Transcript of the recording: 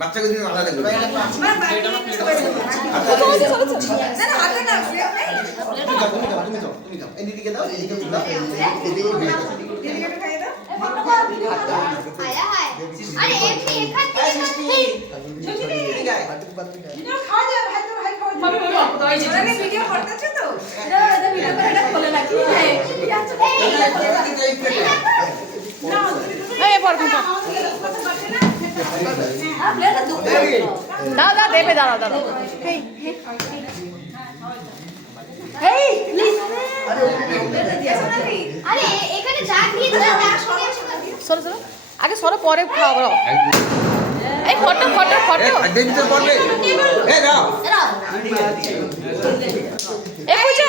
বাচ্চাকে দিলে ভালো লাগবে এদিকে দাও এদিকে দাও আরে এমনি এখান থেকে খাওয়া যাবে ভাই তো ভাই খাওয়া যাবে ভিডিও করতেছ তো এটা ভিডিও করে এটা খোলে রাখি এই পর দাও দাও দেবে দাঁড়াও দাঁড়াও এই প্লিজ আরে এখানে চা দিয়ে দাও তার সঙ্গে সরো সরো আগে সরো পরে খাওয়া এই ফটো ফটো ফটো এই দাও দাও এই পূজা